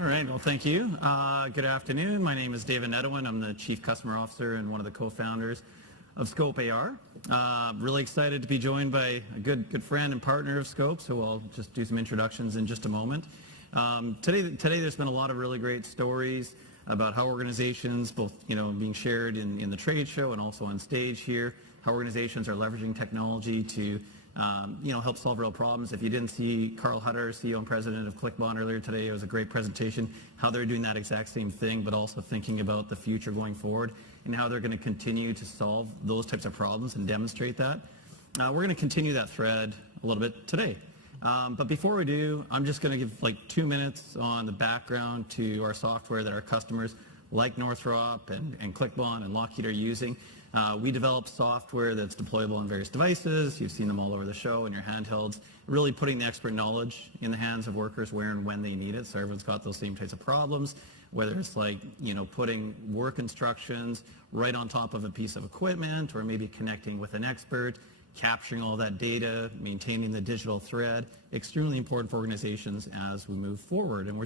All right, well, thank you. Good afternoon. My name is David Nedowin. I'm the Chief Customer Officer and one of the co-founders of Scope AR. Really excited to be joined by a good friend and partner of Scope, so I'll just do some introductions in just a moment. Today there's been a lot of really great stories about how organizations, both being shared in the trade show and also on stage here, how organizations are leveraging technology to help solve real problems. If you didn't see Carl Hutter, CEO and President of ClickBond earlier today, it was a great presentation, how they're doing that exact same thing, but also thinking about the future going forward and how they're going to continue to solve those types of problems and demonstrate that. We're going to continue that thread a little bit today. But before we do, I'm just going to give like 2 minutes on the background to our software that our customers like Northrop and ClickBond and Lockheed are using. We develop software that's deployable on various devices. You've seen them all over the show in your handhelds, really putting the expert knowledge in the hands of workers where and when they need it, so everyone's got those same types of problems, whether it's like putting work instructions right on top of a piece of equipment, or maybe connecting with an expert, capturing all that data, maintaining the digital thread. Extremely important for organizations as we move forward. And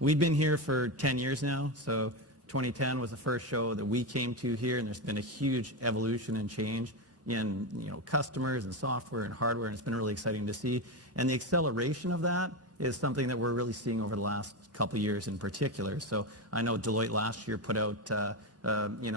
we've been here for 10 years now, so 2010 was the first show that we came to here, and there's been a huge evolution and change in customers and software and hardware, and it's been really exciting to see. And the acceleration of that is something that we're really seeing over the last couple of years in particular. So I know Deloitte last year put out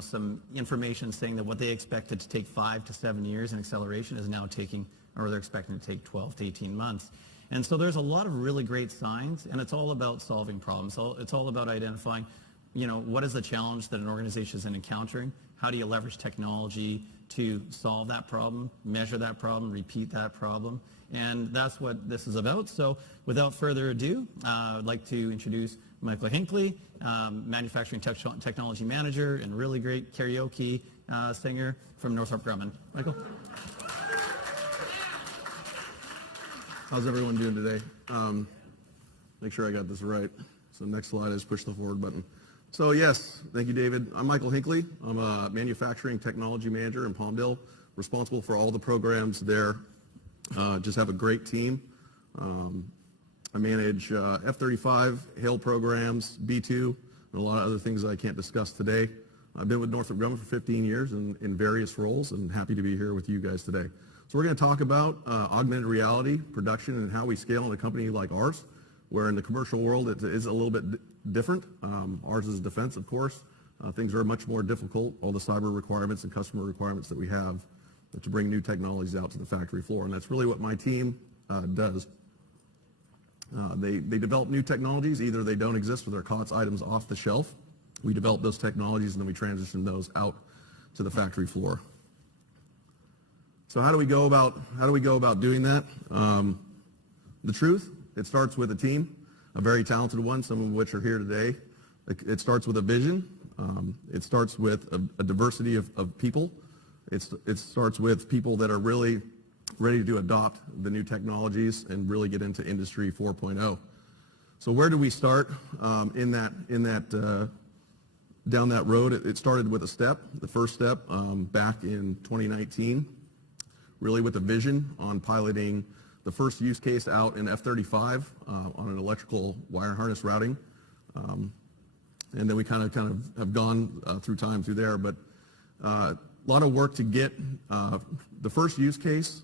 some information saying that what they expected to take 5 to 7 years in acceleration is now taking, or they're expecting to take 12 to 18 months. And so there's a lot of really great signs, and it's all about solving problems. So it's all about identifying what is the challenge that an organization is encountering? How do you leverage technology to solve that problem, measure that problem, repeat that problem? And that's what this is about. So without further ado, I'd like to introduce Michael Hinckley, Manufacturing Technology Manager and really great karaoke singer from Northrop Grumman. Michael? How's everyone doing today? Make sure I got this right. So next slide is push the forward button. So yes, thank you, David. I'm Michael Hinckley. I'm a Manufacturing Technology Manager in Palmdale, responsible for all the programs there. Just have a great team. I manage F-35, HAIL programs, B-2, and a lot of other things that I can't discuss today. I've been with Northrop Grumman for 15 years in various roles, and happy to be here with you guys today. So we're going to talk about augmented reality, production, and how we scale in a company like ours, where in the commercial world it is a little bit different. Ours is defense, of course. Things are much more difficult, all the cyber requirements and customer requirements that we have to bring new technologies out to the factory floor, and that's really what my team does. They develop new technologies. Either they don't exist or they're COTS items off the shelf. We develop those technologies and then we transition those out to the factory floor. So how do we go about doing that? The truth, it starts with a team, a very talented one, some of which are here today. It starts with a vision. It starts with a diversity of people. It starts with people that are really ready to adopt the new technologies and really get into Industry 4.0. So where do we start in that down that road? It started with a step, the first step back in 2019, really with a vision on piloting the first use case out in F-35 on an electrical wire harness routing. And then we kind of have gone through time through there. But a lot of work to get the first use case,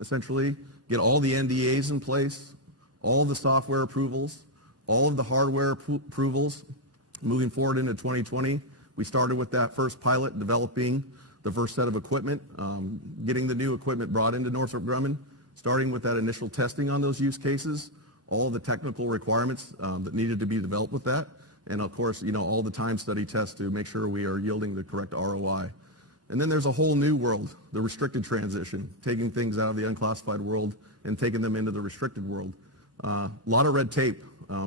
essentially, get all the NDAs in place, all the software approvals, all of the hardware approvals. Moving forward into 2020, we started with that first pilot, developing the first set of equipment, getting the new equipment brought into Northrop Grumman, starting with that initial testing on those use cases, all the technical requirements that needed to be developed with that, and of course, all the time study tests to make sure we are yielding the correct ROI. And then there's a whole new world, the restricted transition, taking things out of the unclassified world and taking them into the restricted world. A lot of red tape.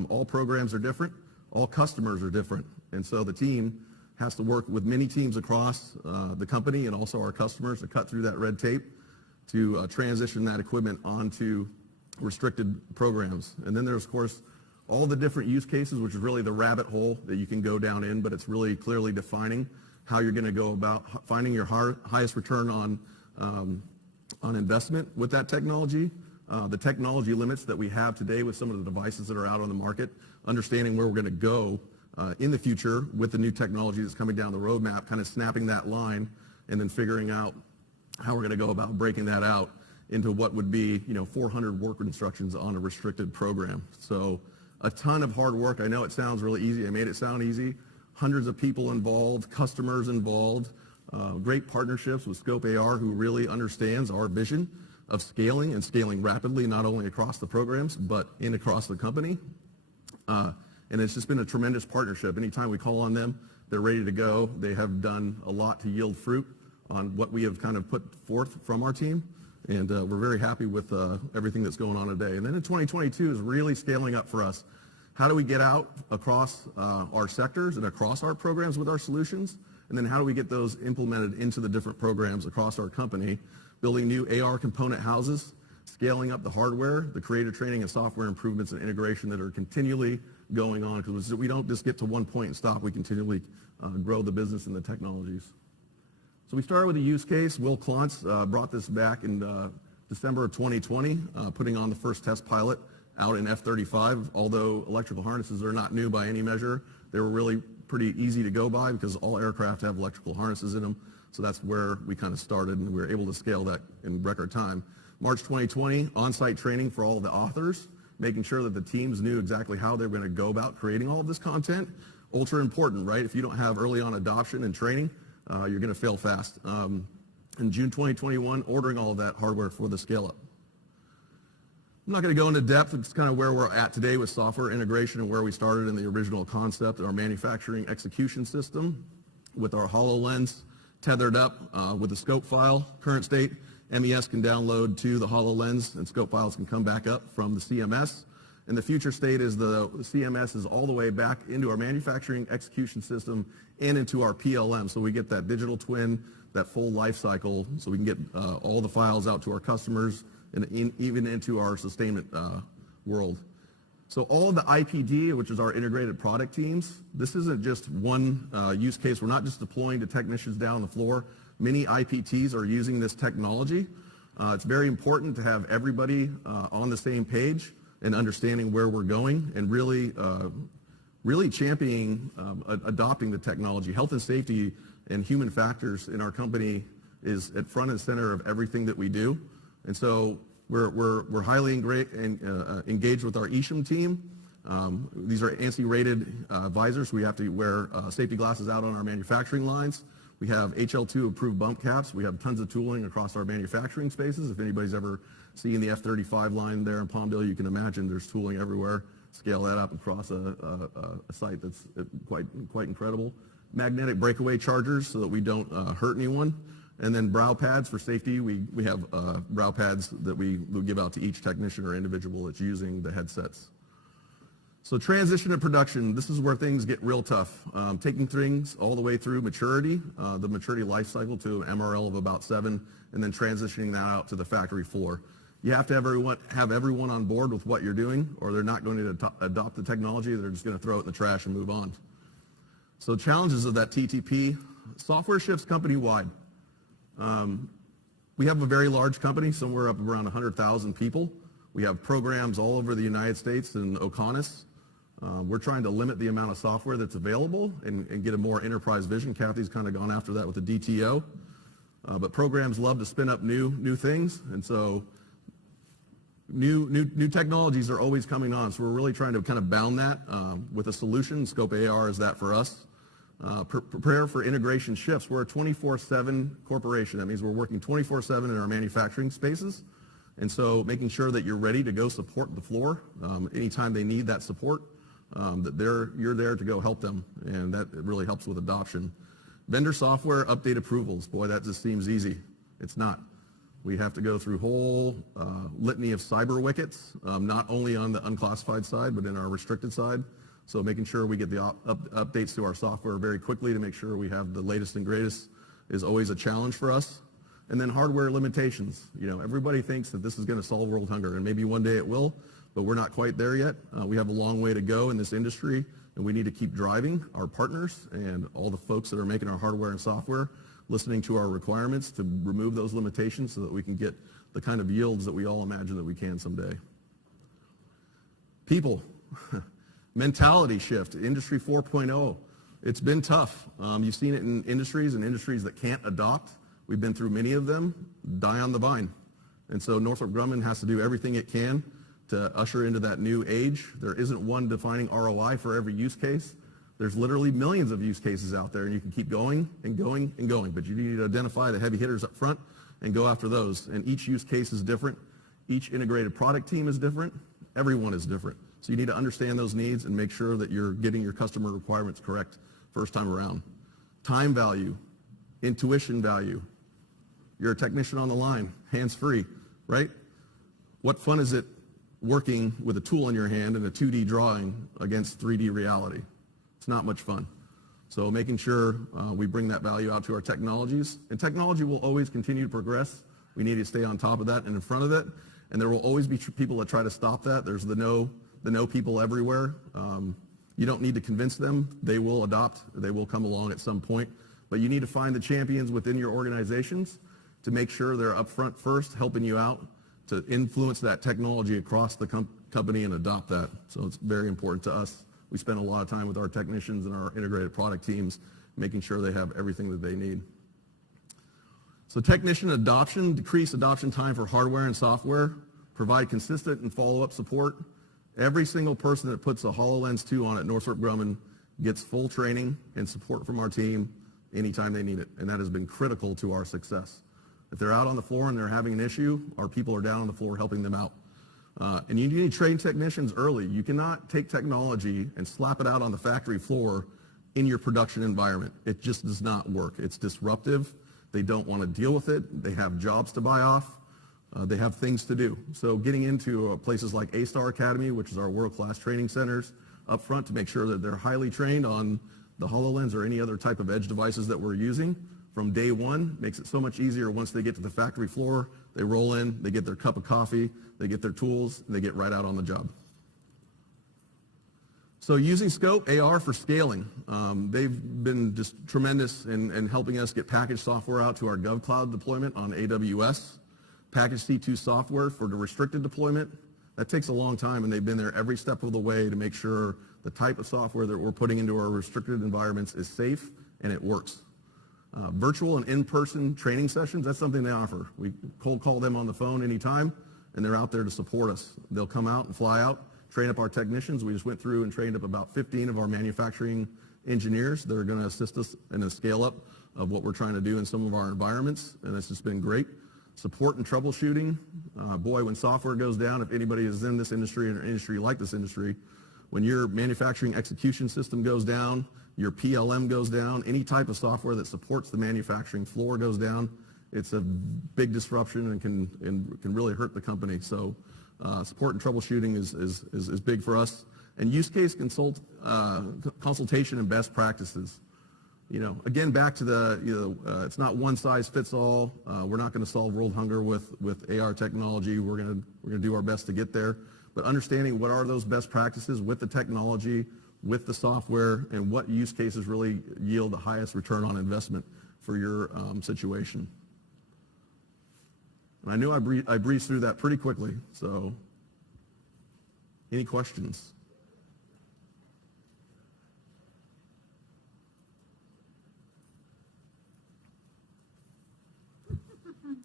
All programs are different. All customers are different. And so the team has to work with many teams across the company and also our customers to cut through that red tape to transition that equipment onto restricted programs. And then there's, of course, all the different use cases, which is really the rabbit hole that you can go down in, but it's really clearly defining how you're going to go about finding your highest return on investment with that technology, the technology limits that we have today with some of the devices that are out on the market, understanding where we're going to go in the future with the new technology that's coming down the roadmap, kind of snapping that line and then figuring out how we're going to go about breaking that out into what would be 400 work instructions on a restricted program. So a ton of hard work. I know it sounds really easy. I made it sound easy. Hundreds of people involved, customers involved, great partnerships with Scope AR, who really understands our vision of scaling and scaling rapidly, not only across the programs, but across the company. And it's just been a tremendous partnership. Anytime we call on them, they're ready to go. They have done a lot to yield fruit on what we have kind of put forth from our team. And we're very happy with everything that's going on today. And then in 2022 is really scaling up for us. How do we get out across our sectors and across our programs with our solutions? And then how do we get those implemented into the different programs across our company, building new AR component houses, scaling up the hardware, the creative training and software improvements and integration that are continually going on, because we don't just get to one point and stop. We continually grow the business and the technologies. So we started with a use case. Will Klontz brought this back in December of 2020, putting on the first test pilot out in F-35. Although electrical harnesses are not new by any measure, they were really pretty easy to go by because all aircraft have electrical harnesses in them. So that's where we kind of started, and we were able to scale that in record time. March 2020, on-site training for all of the authors, making sure that the teams knew exactly how they were going to go about creating all of this content. Ultra important, right? If you don't have early on adoption and training, you're going to fail fast. In June 2021, ordering all of that hardware for the scale-up. I'm not going to go into depth. It's kind of where we're at today with software integration and where we started in the original concept of our manufacturing execution system with our HoloLens tethered up with the scope file. Current state, MES can download to the HoloLens and scope files can come back up from the CMS. And the future state is the CMS is all the way back into our manufacturing execution system and into our PLM. So we get that digital twin, that full life cycle, so we can get all the files out to our customers and even into our sustainment world. So all of the IPD, which is our integrated product teams, this isn't just one use case. We're not just deploying to technicians down the floor. Many IPTs are using this technology. It's very important to have everybody on the same page and understanding where we're going and really championing adopting the technology. Health and safety and human factors in our company is at front and center of everything that we do. And so we're highly engaged with our ESHM team. These are ANSI rated visors. We have to wear safety glasses out on our manufacturing lines. We have HL2 approved bump caps. We have tons of tooling across our manufacturing spaces. If anybody's ever seen the F-35 line there in Palmdale, you can imagine there's tooling everywhere. Scale that up across a site that's quite incredible. Magnetic breakaway chargers so that we don't hurt anyone. And then brow pads for safety. We have brow pads that we give out to each technician or individual that's using the headsets. So transition to production, this is where things get real tough. Taking things all the way through maturity, the maturity life cycle to an MRL of about 7, and then transitioning that out to the factory floor. You have to have everyone on board with what you're doing, or they're not going to adopt the technology. They're just going to throw it in the trash and move on. So challenges of that TTP, software shifts company-wide. We have a very large company, somewhere up around 100,000 people. We have programs all over the United States and OCONUS. We're trying to limit the amount of software that's available and get a more enterprise vision. Kathy's kind of gone after that with the DTO. But programs love to spin up new things, and so new technologies are always coming on. So we're really trying to kind of bound that with a solution. Scope AR is that for us. Prepare for integration shifts. We're a 24/7 corporation. That means we're working 24/7 in our manufacturing spaces. And so making sure that you're ready to go support the floor anytime they need that support, that you're there to go help them, and that really helps with adoption. Vendor software update approvals. Boy, that just seems easy. It's not. We have to go through whole litany of cyber wickets, not only on the unclassified side, but in our restricted side. So making sure we get the updates to our software very quickly to make sure we have the latest and greatest is always a challenge for us. And then hardware limitations. Everybody thinks that this is going to solve world hunger, and maybe one day it will, but we're not quite there yet. We have a long way to go in this industry, and we need to keep driving our partners and all the folks that are making our hardware and software, listening to our requirements to remove those limitations so that we can get the kind of yields that we all imagine that we can someday. People, mentality shift, Industry 4.0. It's been tough. You've seen it in industries that can't adopt. We've been through many of them, die on the vine. And so Northrop Grumman has to do everything it can to usher into that new age. There isn't one defining ROI for every use case. There's literally millions of use cases out there, and you can keep going and going and going, but you need to identify the heavy hitters up front and go after those. And each use case is different. Each integrated product team is different. Everyone is different. So you need to understand those needs and make sure that you're getting your customer requirements correct first time around. Time value, intuition value. You're a technician on the line, hands-free, right? What fun is it working with a tool in your hand and a 2D drawing against 3D reality? It's not much fun. So making sure we bring that value out to our technologies. And technology will always continue to progress. We need to stay on top of that and in front of it. And there will always be people that try to stop that. There's the no people everywhere. You don't need to convince them. They will adopt. They will come along at some point. But you need to find the champions within your organizations to make sure they're up front first, helping you out to influence that technology across the company and adopt that. So it's very important to us. We spend a lot of time with our technicians and our integrated product teams, making sure they have everything that they need. So technician adoption, decrease adoption time for hardware and software, provide consistent and follow-up support. Every single person that puts a HoloLens 2 on at Northrop Grumman gets full training and support from our team anytime they need it, and that has been critical to our success. If they're out on the floor and they're having an issue, our people are down on the floor helping them out. And you need to train technicians early. You cannot take technology and slap it out on the factory floor in your production environment. It just does not work. It's disruptive. They don't want to deal with it. They have jobs to buy off. They have things to do. So getting into places like A-Star Academy, which is our world-class training centers, up front to make sure that they're highly trained on the HoloLens or any other type of edge devices that we're using from day one makes it so much easier. Once they get to the factory floor, they roll in, they get their cup of coffee, they get their tools, and they get right out on the job. So using Scope AR for scaling, they've been just tremendous in helping us get packaged software out to our GovCloud deployment on AWS. Package C2 software for the restricted deployment. That takes a long time, and they've been there every step of the way to make sure the type of software that we're putting into our restricted environments is safe and it works. Virtual and in-person training sessions, that's something they offer. We cold call them on the phone anytime, and they're out there to support us. They'll come out and fly out, train up our technicians. We just went through and trained up about 15 of our manufacturing engineers that are going to assist us in a scale-up of what we're trying to do in some of our environments, and it's just been great. Support and troubleshooting. Boy, when software goes down, if anybody is in this industry or an industry like this industry, when your manufacturing execution system goes down, your PLM goes down, any type of software that supports the manufacturing floor goes down, it's a big disruption and can really hurt the company. So support and troubleshooting is big for us. And use case consultation and best practices. Again, back to it's not one size fits all. We're not going to solve world hunger with AR technology. We're going to do our best to get there. But understanding what are those best practices with the technology, with the software, and what use cases really yield the highest return on investment for your situation. And I knew I breezed through that pretty quickly. So, any questions?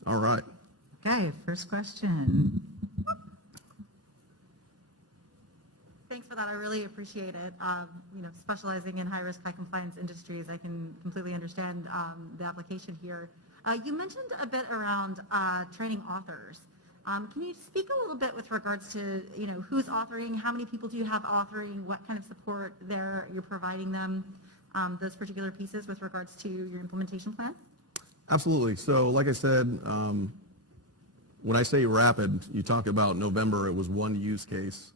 All right. Okay, first question. Thanks for that. I really appreciate it. Specializing in high-risk, high-compliance industries, I can completely understand the application here. You mentioned a bit around training authors. Can you speak a little bit with regards to who's authoring, how many people do you have authoring, what kind of support you're providing them, those particular pieces with regards to your implementation plan? Absolutely. So like I said, when I say rapid, you talk about November, it was one use case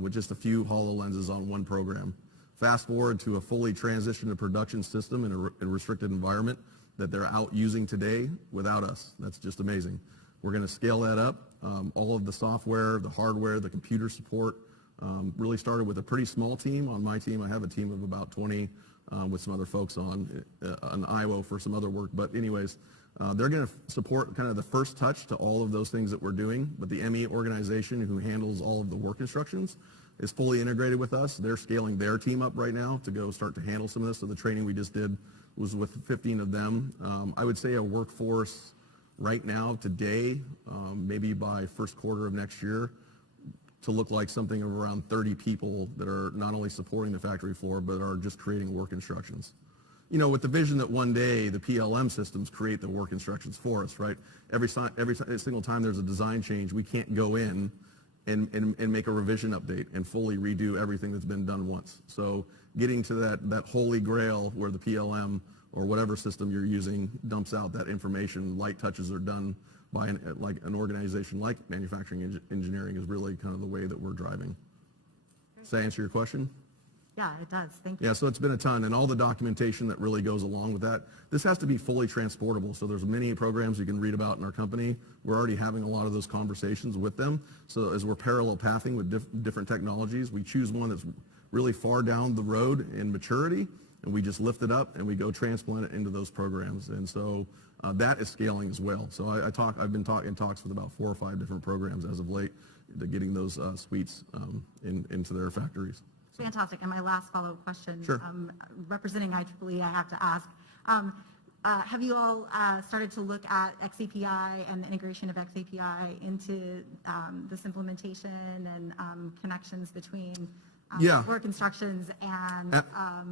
with just a few HoloLenses on one program. Fast forward to a fully transitioned to production system in a restricted environment that they're out using today without us. That's just amazing. We're going to scale that up. All of the software, the hardware, the computer support really started with a pretty small team. On my team, I have a team of about 20 with some other folks on IO for some other work. But anyways, They're going to support kind of the first touch to all of those things that we're doing, but the ME organization who handles all of the work instructions is fully integrated with us. They're scaling their team up right now to go start to handle some of this. So the training we just did was with 15 of them. I would say a workforce right now, today, maybe by first quarter of next year, to look like something of around 30 people that are not only supporting the factory floor, but are just creating work instructions. You know, with the vision that one day the PLM systems create the work instructions for us, right? Every single time there's a design change, we can't go in and make a revision update and fully redo everything that's been done once. So getting to that holy grail where the PLM or whatever system you're using dumps out that information, light touches are done by an organization like manufacturing engineering is really kind of the way that we're driving. Does that answer your question? Yeah, it does. Thank you. Yeah, so it's been a ton, and all the documentation that really goes along with that. This has to be fully transportable, so there's many programs you can read about in our company. We're already having a lot of those conversations with them. So as we're parallel pathing with different technologies, we choose one that's really far down the road in maturity, and we just lift it up and we go transplant it into those programs. And so that is scaling as well. So I've been in talks with about 4 or 5 different programs as of late to getting those suites into their factories. Fantastic. And my last follow-up question, Sure. Representing IEEE, I have to ask, have you all started to look at XAPI and the integration of XAPI into this implementation and connections between work instructions and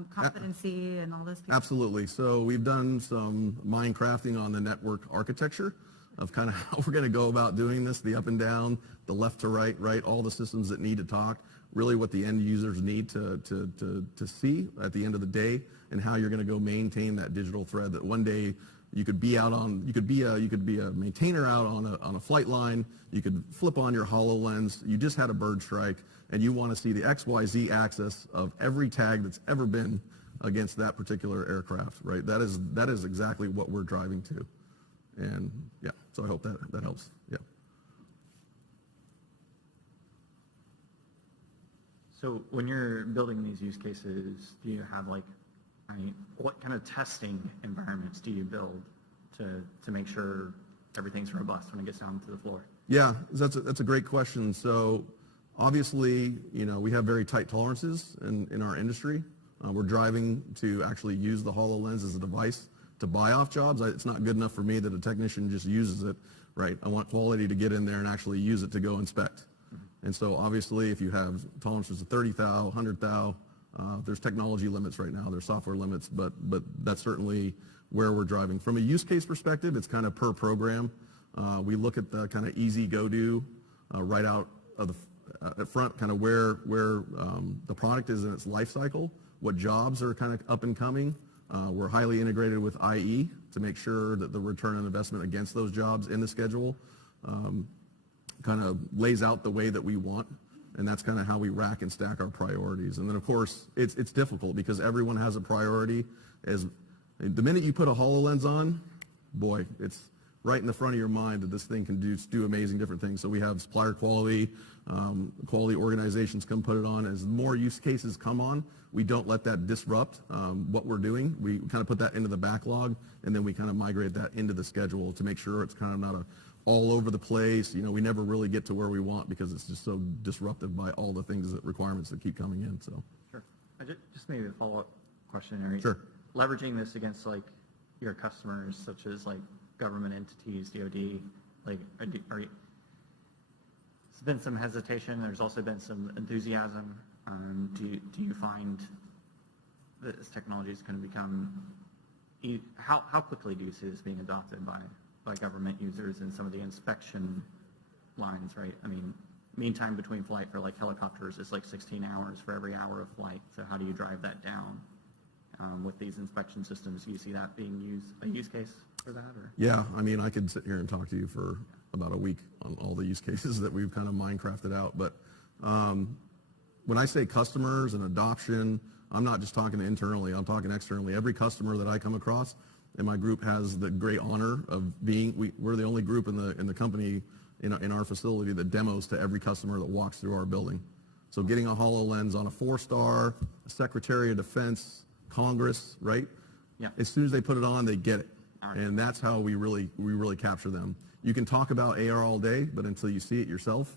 competency and all those pieces? Absolutely. So we've done some mind crafting on the network architecture of kind of how we're going to go about doing this, the up and down, the left to right, all the systems that need to talk, really what the end users need to see at the end of the day, and how you're going to go maintain that digital thread that one day you could be you could be a maintainer out on a flight line, you could flip on your HoloLens, you just had a bird strike, and you want to see the XYZ axis of every tag that's ever been against that particular aircraft, right? That is exactly what we're driving to. And yeah, so I hope that helps. Yeah. So when you're building these use cases, do you have what kind of testing environments do you build to make sure everything's robust when it gets down to the floor? Yeah, that's a great question. So obviously, we have very tight tolerances in our industry. We're driving to actually use the HoloLens as a device to buy off jobs. It's not good enough for me that a technician just uses it, right? I want quality to get in there and actually use it to go inspect. Mm-hmm. And so obviously if you have tolerances of 30 thou, 100 thou, there's technology limits right now, there's software limits, but that's certainly where we're driving. From a use case perspective, it's kind of per program. We look at the kind of easy go-do right out of the front, kind of where the product is in its life cycle, what jobs are kind of up and coming. We're highly integrated with IE to make sure that the return on investment against those jobs in the schedule kind of lays out the way that we want, and that's kind of how we rack and stack our priorities. And then of course it's difficult because everyone has a priority. As the minute you put a HoloLens on, boy, it's right in the front of your mind that this thing can do amazing different things. So we have supplier quality organizations come put it on. As more use cases come on, we don't let that disrupt what we're doing. We kind of put that into the backlog, and then we kind of migrate that into the schedule to make sure it's kind of not all over the place. We never really get to where we want because it's just so disrupted by all the requirements that keep coming in. So sure. Just maybe a follow-up question. Sure. Leveraging this against your customers, such as government entities, DoD, there's been some hesitation. There's also been some enthusiasm. Do you find that this technology is going to become? How quickly do you see this being adopted by government users in some of the inspection lines? Right. I mean, mean time between flight for helicopters is 16 hours for every hour of flight. So how do you drive that down with these inspection systems? Do you see that being a use case for that? Or? Yeah, I mean, I could sit here and talk to you for about a week on all the use cases that we've kind of Minecrafted out. But when I say customers and adoption, I'm not just talking internally, I'm talking externally. Every customer that I come across, and my group has the great honor of we're the only group in the company, in our facility that demos to every customer that walks through our building. So getting a HoloLens on a 4-star, a Secretary of Defense, Congress, right? Yeah. As soon as they put it on, they get it. And that's how we really capture them. You can talk about AR all day, but until you see it yourself,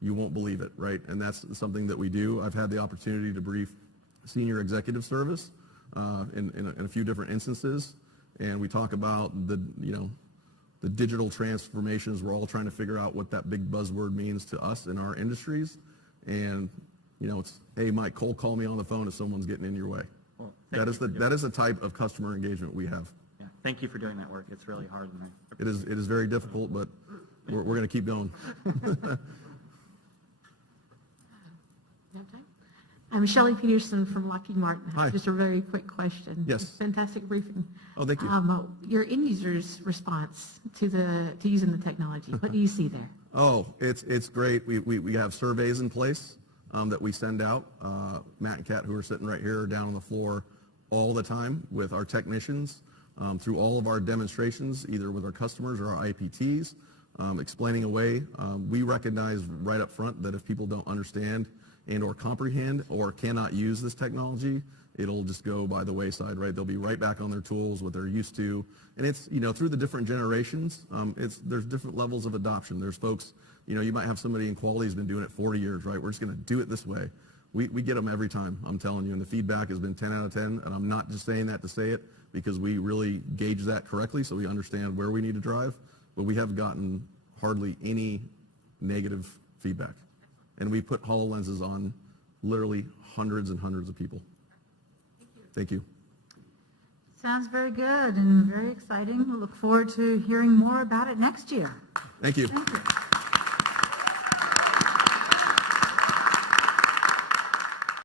you won't believe it, right? And that's something that we do. I've had the opportunity to brief senior executive service in a few different instances, and we talk about the digital transformations. We're all trying to figure out what that big buzzword means to us in our industries. And it's, hey, Mike, cold call me on the phone if someone's getting in your way. Well, That is the type of customer engagement we have. Yeah, thank you for doing that work. It's really hard. And It is very difficult, but we're going to keep going. Okay. I'm Shelley Peterson from Lockheed Martin. Hi. Just a very quick question. Yes. Fantastic briefing. Oh, thank you. Your end users' response to using the technology, what do you see there? Oh, it's great. We have surveys in place that we send out. Matt and Kat, who are sitting right here, are down on the floor all the time with our technicians through all of our demonstrations, either with our customers or our IPTs, explaining away. We recognize right up front that if people don't understand and or comprehend or cannot use this technology, it'll just go by the wayside, right? They'll be right back on their tools, what they're used to. And it's, through the different generations, there's different levels of adoption. There's folks, you might have somebody in quality who's been doing it 40 years, right? We're just going to do it this way. We get them every time, I'm telling you, and the feedback has been 10 out of 10, and I'm not just saying that to say it, because we really gauge that correctly so we understand where we need to drive, but we have gotten hardly any negative feedback. And we put HoloLenses on literally hundreds and hundreds of people. Thank you. Sounds very good and very exciting. We look forward to hearing more about it next year. Thank you. Thank you.